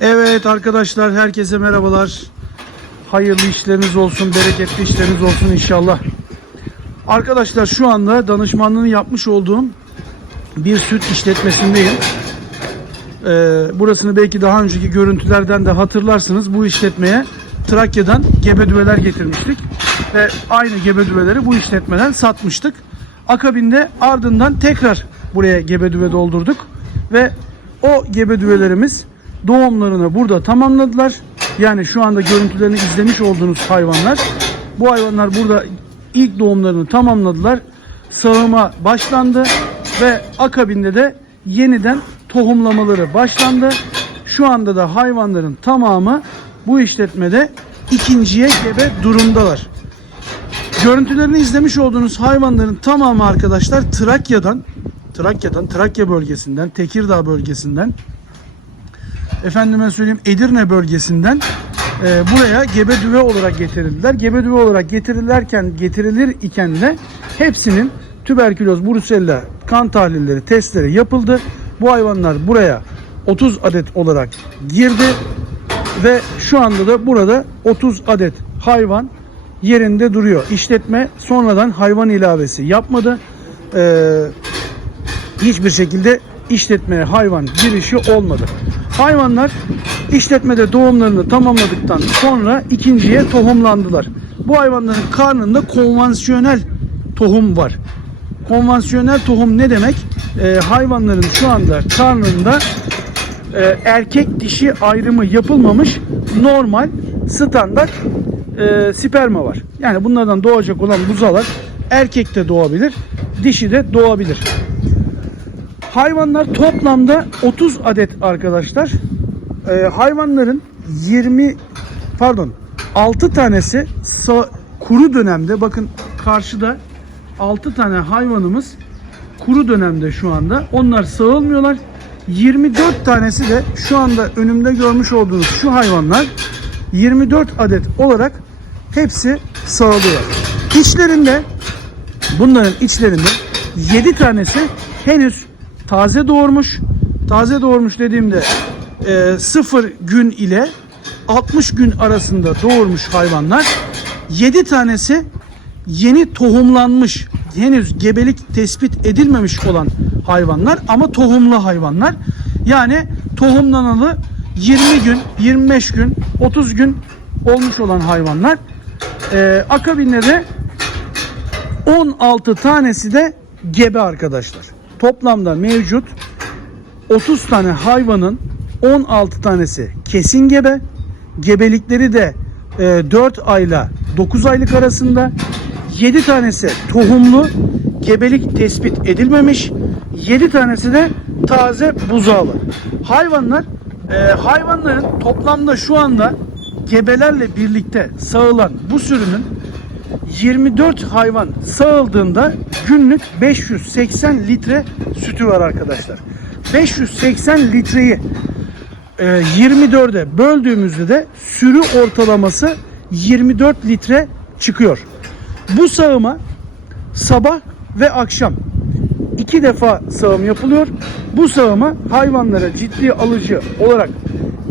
Evet arkadaşlar herkese merhabalar. Hayırlı işleriniz olsun, bereketli işleriniz olsun inşallah. Arkadaşlar şu anda danışmanlığını yapmış olduğum bir süt işletmesindeyim. Ee, burasını belki daha önceki görüntülerden de hatırlarsınız. Bu işletmeye Trakya'dan gebe düveler getirmiştik. Ve aynı gebe düveleri bu işletmeden satmıştık. Akabinde ardından tekrar buraya gebe düve doldurduk. Ve o gebe düvelerimiz doğumlarını burada tamamladılar. Yani şu anda görüntülerini izlemiş olduğunuz hayvanlar. Bu hayvanlar burada ilk doğumlarını tamamladılar. Sağıma başlandı ve akabinde de yeniden tohumlamaları başlandı. Şu anda da hayvanların tamamı bu işletmede ikinciye gebe durumdalar. Görüntülerini izlemiş olduğunuz hayvanların tamamı arkadaşlar Trakya'dan, Trakya'dan, Trakya bölgesinden, Tekirdağ bölgesinden, efendime söyleyeyim Edirne bölgesinden e, buraya gebe düve olarak getirildiler. Gebe düve olarak getirilirken getirilir iken de hepsinin tüberküloz, brusella kan tahlilleri, testleri yapıldı. Bu hayvanlar buraya 30 adet olarak girdi ve şu anda da burada 30 adet hayvan yerinde duruyor. İşletme sonradan hayvan ilavesi yapmadı. Ee, hiçbir şekilde işletmeye hayvan girişi olmadı. Hayvanlar işletmede doğumlarını tamamladıktan sonra ikinciye tohumlandılar. Bu hayvanların karnında konvansiyonel tohum var. Konvansiyonel tohum ne demek? Ee, hayvanların şu anda karnında e, erkek dişi ayrımı yapılmamış normal standart e, sperma var. Yani bunlardan doğacak olan buzalar erkek de doğabilir, dişi de doğabilir. Hayvanlar toplamda 30 adet arkadaşlar. Ee, hayvanların 20 pardon 6 tanesi kuru dönemde bakın karşıda 6 tane hayvanımız kuru dönemde şu anda. Onlar sağılmıyorlar. 24 tanesi de şu anda önümde görmüş olduğunuz şu hayvanlar 24 adet olarak hepsi sağılıyor. İçlerinde bunların içlerinde 7 tanesi henüz taze doğurmuş. Taze doğurmuş dediğimde e, 0 gün ile 60 gün arasında doğurmuş hayvanlar. 7 tanesi yeni tohumlanmış, henüz gebelik tespit edilmemiş olan hayvanlar ama tohumlu hayvanlar. Yani tohumlanalı 20 gün, 25 gün, 30 gün olmuş olan hayvanlar. E, akabinde de 16 tanesi de gebe arkadaşlar. Toplamda mevcut 30 tane hayvanın 16 tanesi kesin gebe. Gebelikleri de e, 4 ayla 9 aylık arasında. 7 tanesi tohumlu. Gebelik tespit edilmemiş. 7 tanesi de taze buzağlı. Hayvanlar e, hayvanların toplamda şu anda gebelerle birlikte sağılan bu sürünün 24 hayvan sağıldığında günlük 580 litre sütü var arkadaşlar. 580 litreyi e, 24'e böldüğümüzde de sürü ortalaması 24 litre çıkıyor. Bu sağıma sabah ve akşam iki defa sağım yapılıyor. Bu sağıma hayvanlara ciddi alıcı olarak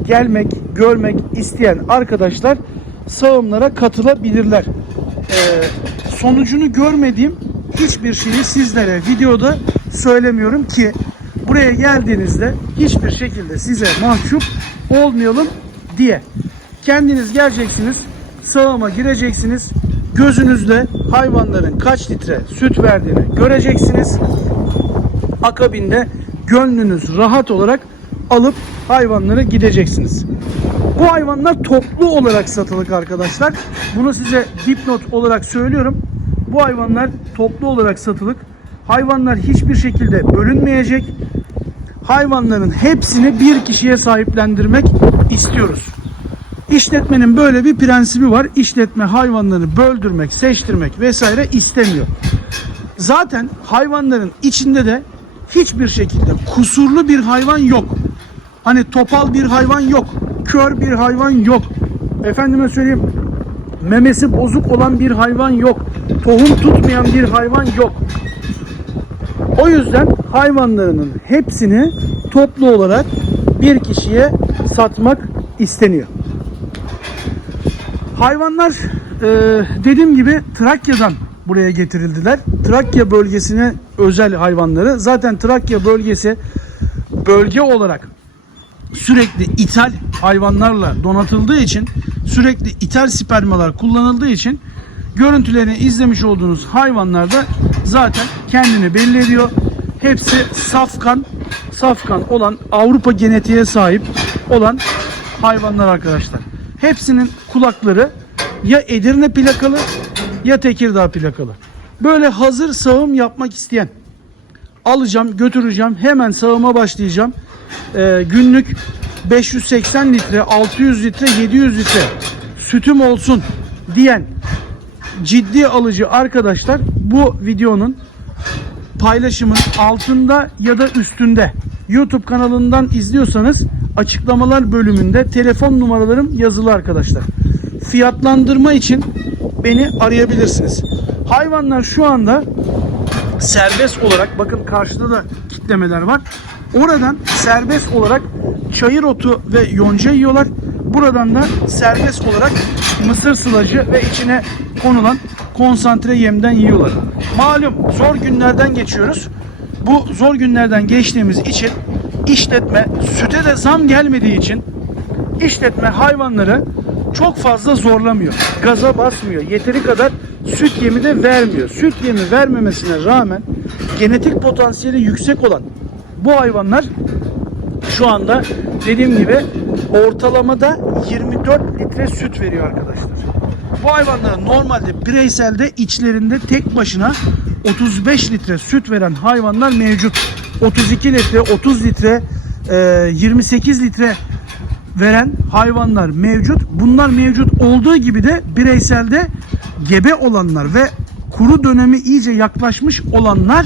gelmek, görmek isteyen arkadaşlar sağımlara katılabilirler. Ee, sonucunu görmediğim hiçbir şeyi sizlere videoda söylemiyorum ki buraya geldiğinizde hiçbir şekilde size mahcup olmayalım diye. Kendiniz geleceksiniz, sağıma gireceksiniz, gözünüzle hayvanların kaç litre süt verdiğini göreceksiniz. Akabinde gönlünüz rahat olarak alıp hayvanları gideceksiniz. Bu hayvanlar toplu olarak satılık arkadaşlar. Bunu size dipnot olarak söylüyorum. Bu hayvanlar toplu olarak satılık. Hayvanlar hiçbir şekilde bölünmeyecek. Hayvanların hepsini bir kişiye sahiplendirmek istiyoruz. İşletmenin böyle bir prensibi var. İşletme hayvanlarını böldürmek, seçtirmek vesaire istemiyor. Zaten hayvanların içinde de hiçbir şekilde kusurlu bir hayvan yok. Hani topal bir hayvan yok. Kör bir hayvan yok. Efendime söyleyeyim memesi bozuk olan bir hayvan yok. Tohum tutmayan bir hayvan yok. O yüzden hayvanlarının hepsini toplu olarak bir kişiye satmak isteniyor. Hayvanlar e, dediğim gibi Trakya'dan buraya getirildiler. Trakya bölgesine özel hayvanları. Zaten Trakya bölgesi bölge olarak sürekli ithal hayvanlarla donatıldığı için sürekli ithal spermalar kullanıldığı için görüntülerini izlemiş olduğunuz hayvanlarda zaten kendini belli ediyor. Hepsi safkan, safkan olan Avrupa genetiğe sahip olan hayvanlar arkadaşlar. Hepsinin kulakları ya Edirne plakalı ya Tekirdağ plakalı. Böyle hazır sağım yapmak isteyen alacağım, götüreceğim. Hemen sağıma başlayacağım. Ee, günlük 580 litre, 600 litre, 700 litre sütüm olsun diyen ciddi alıcı arkadaşlar bu videonun paylaşımın altında ya da üstünde YouTube kanalından izliyorsanız açıklamalar bölümünde telefon numaralarım yazılı arkadaşlar. Fiyatlandırma için beni arayabilirsiniz. Hayvanlar şu anda serbest olarak bakın karşıda da kitlemeler var. Oradan serbest olarak çayır otu ve yonca yiyorlar. Buradan da serbest olarak mısır sılacı ve içine konulan konsantre yemden yiyorlar. Malum zor günlerden geçiyoruz. Bu zor günlerden geçtiğimiz için işletme süte de zam gelmediği için işletme hayvanları çok fazla zorlamıyor. Gaza basmıyor. Yeteri kadar süt yemi de vermiyor. Süt yemi vermemesine rağmen genetik potansiyeli yüksek olan bu hayvanlar şu anda dediğim gibi ortalamada 24 litre süt veriyor arkadaşlar. Bu hayvanların normalde bireyselde içlerinde tek başına 35 litre süt veren hayvanlar mevcut. 32 litre, 30 litre, e, 28 litre veren hayvanlar mevcut. Bunlar mevcut olduğu gibi de bireyselde gebe olanlar ve kuru dönemi iyice yaklaşmış olanlar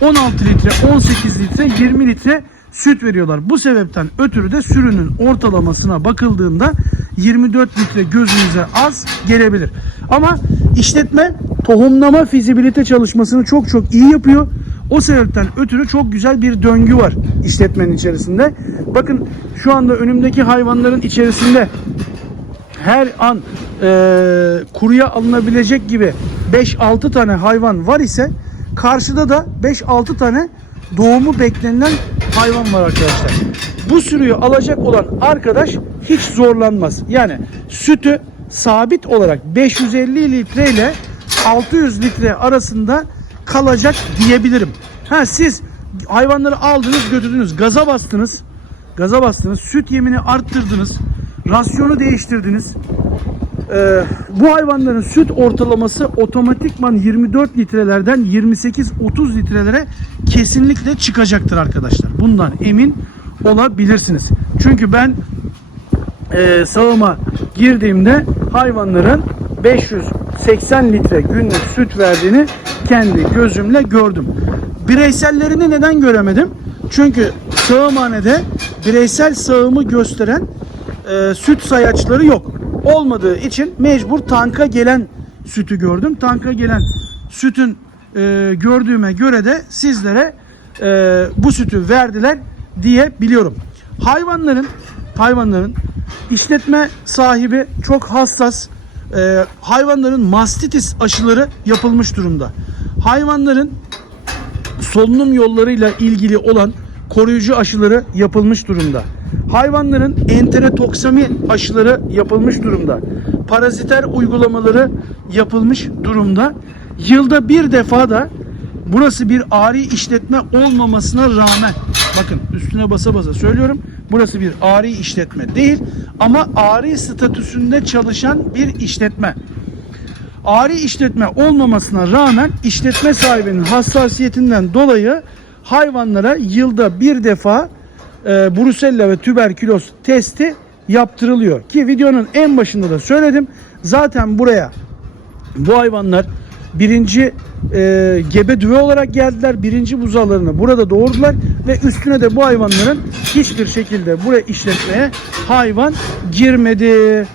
16 litre, 18 litre, 20 litre süt veriyorlar. Bu sebepten ötürü de sürünün ortalamasına bakıldığında 24 litre gözünüze az gelebilir. Ama işletme tohumlama fizibilite çalışmasını çok çok iyi yapıyor. O sebepten ötürü çok güzel bir döngü var işletmenin içerisinde. Bakın şu anda önümdeki hayvanların içerisinde her an e, kuruya alınabilecek gibi 5-6 tane hayvan var ise karşıda da 5-6 tane doğumu beklenilen hayvan var arkadaşlar. Bu sürüyü alacak olan arkadaş hiç zorlanmaz. Yani sütü sabit olarak 550 litre ile 600 litre arasında kalacak diyebilirim. Ha siz hayvanları aldınız götürdünüz gaza bastınız. Gaza bastınız. Süt yemini arttırdınız. Rasyonu değiştirdiniz. Ee, bu hayvanların süt ortalaması otomatikman 24 litrelerden 28-30 litrelere kesinlikle çıkacaktır arkadaşlar. Bundan emin olabilirsiniz. Çünkü ben e, sağıma girdiğimde hayvanların 580 litre günlük süt verdiğini kendi gözümle gördüm. Bireysellerini neden göremedim? Çünkü sağımhanede bireysel sağımı gösteren e, süt sayaçları yok. Olmadığı için mecbur tanka gelen sütü gördüm. Tanka gelen sütün e, gördüğüme göre de sizlere e, bu sütü verdiler diye biliyorum. Hayvanların hayvanların işletme sahibi çok hassas. E, hayvanların mastitis aşıları yapılmış durumda. Hayvanların solunum yollarıyla ilgili olan koruyucu aşıları yapılmış durumda. Hayvanların enterotoksami aşıları yapılmış durumda. Paraziter uygulamaları yapılmış durumda. Yılda bir defa da burası bir ari işletme olmamasına rağmen bakın üstüne basa basa söylüyorum. Burası bir ari işletme değil ama ari statüsünde çalışan bir işletme. Ari işletme olmamasına rağmen işletme sahibinin hassasiyetinden dolayı hayvanlara yılda bir defa e, brusella ve tüberküloz testi yaptırılıyor. Ki videonun en başında da söyledim. Zaten buraya bu hayvanlar birinci e, gebe düve olarak geldiler. Birinci buzağlarını burada doğurdular ve üstüne de bu hayvanların hiçbir şekilde buraya işletmeye hayvan girmedi.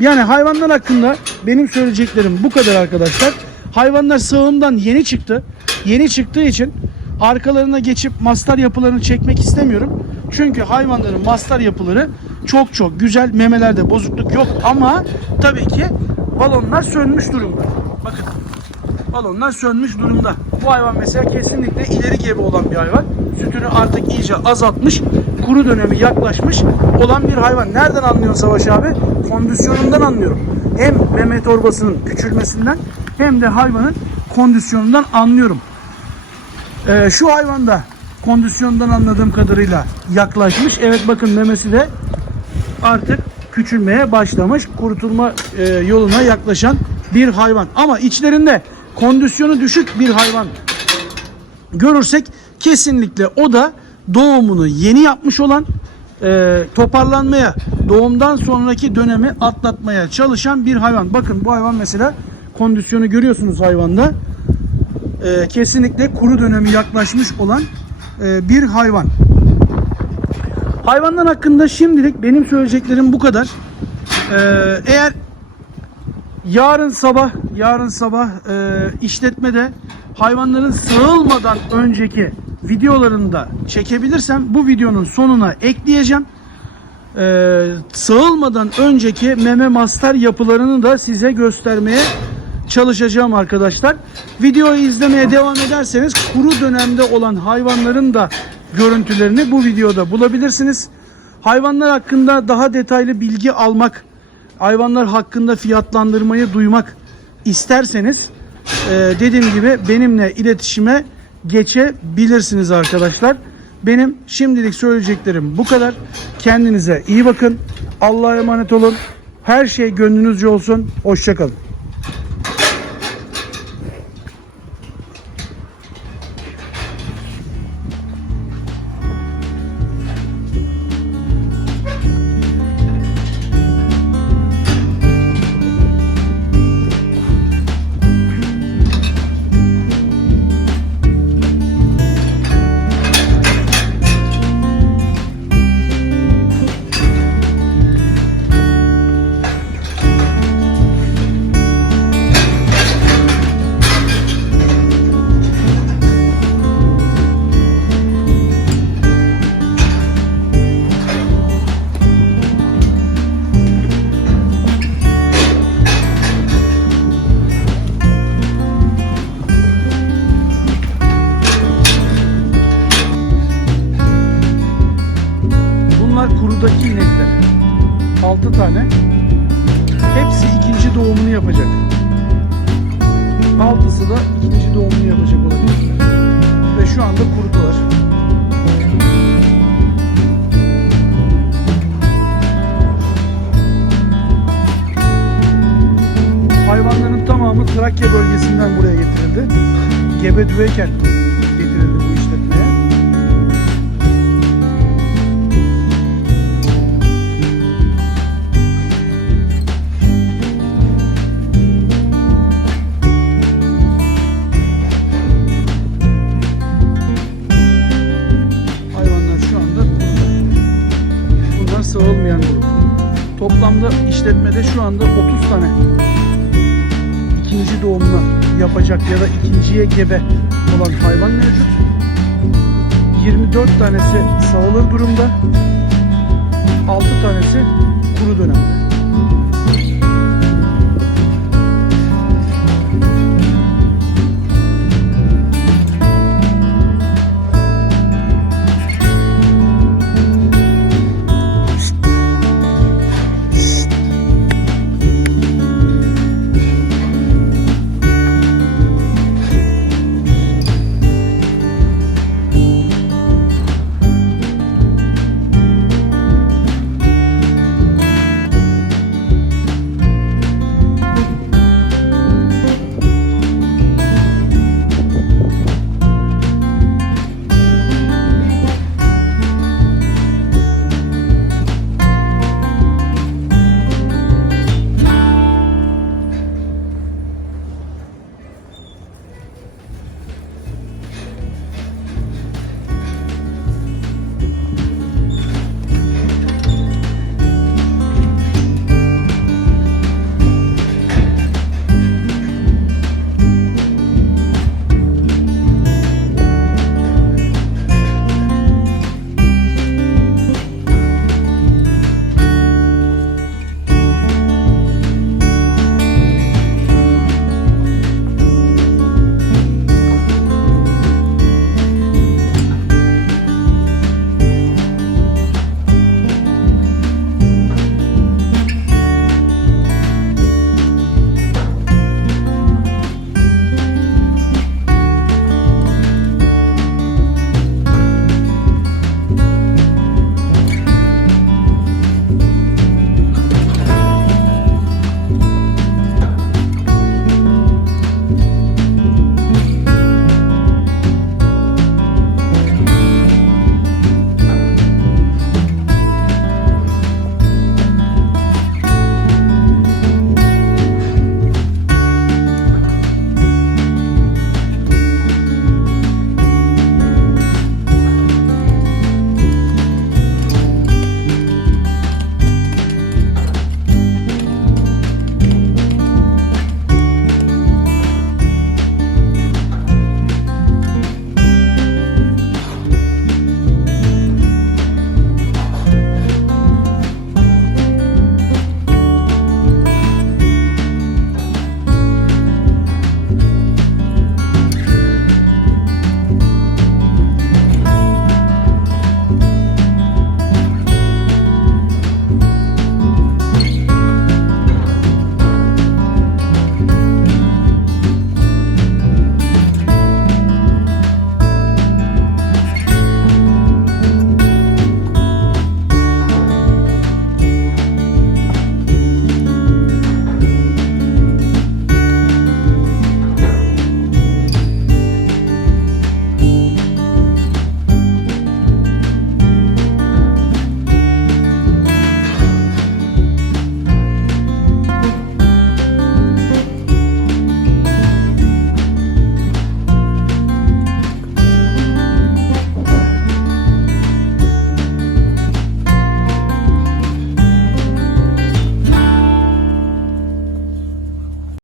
Yani hayvanlar hakkında benim söyleyeceklerim bu kadar arkadaşlar. Hayvanlar sağımdan yeni çıktı. Yeni çıktığı için arkalarına geçip mastar yapılarını çekmek istemiyorum. Çünkü hayvanların mastar yapıları çok çok güzel. Memelerde bozukluk yok ama tabii ki balonlar sönmüş durumda. Bakın balonlar sönmüş durumda. Bu hayvan mesela kesinlikle ileri gebe olan bir hayvan. Sütünü artık iyice azaltmış, kuru dönemi yaklaşmış olan bir hayvan. Nereden anlıyorsun Savaş abi? Kondisyonundan anlıyorum. Hem meme torbasının küçülmesinden hem de hayvanın kondisyonundan anlıyorum. Ee, şu hayvanda kondisyondan anladığım kadarıyla yaklaşmış. Evet bakın memesi de artık küçülmeye başlamış. Kurutulma e, yoluna yaklaşan bir hayvan. Ama içlerinde kondisyonu düşük bir hayvan görürsek kesinlikle o da doğumunu yeni yapmış olan e, toparlanmaya doğumdan sonraki dönemi atlatmaya çalışan bir hayvan. Bakın bu hayvan mesela kondisyonu görüyorsunuz hayvanda. E, kesinlikle kuru dönemi yaklaşmış olan e, bir hayvan. Hayvanlar hakkında şimdilik benim söyleyeceklerim bu kadar. Ee, eğer yarın sabah yarın sabah e, işletmede hayvanların sığılmadan önceki videolarını da çekebilirsem bu videonun sonuna ekleyeceğim. Sığılmadan önceki meme mastar yapılarını da size göstermeye çalışacağım arkadaşlar. Videoyu izlemeye devam ederseniz kuru dönemde olan hayvanların da görüntülerini bu videoda bulabilirsiniz. Hayvanlar hakkında daha detaylı bilgi almak, hayvanlar hakkında fiyatlandırmayı duymak isterseniz e, dediğim gibi benimle iletişime geçebilirsiniz arkadaşlar. Benim şimdilik söyleyeceklerim bu kadar. Kendinize iyi bakın. Allah'a emanet olun. Her şey gönlünüzce olsun. Hoşçakalın. Trakya bölgesinden buraya getirildi. Gebe düveyken getirildi bu işletmeye. Hayvanlar şu anda. Bunlar sağılmayan grup. Toplamda işletmede şu anda 30 tane ikinci doğumunu yapacak ya da ikinciye gebe olan hayvan mevcut. 24 tanesi sağılır durumda. 6 tanesi kuru dönemde.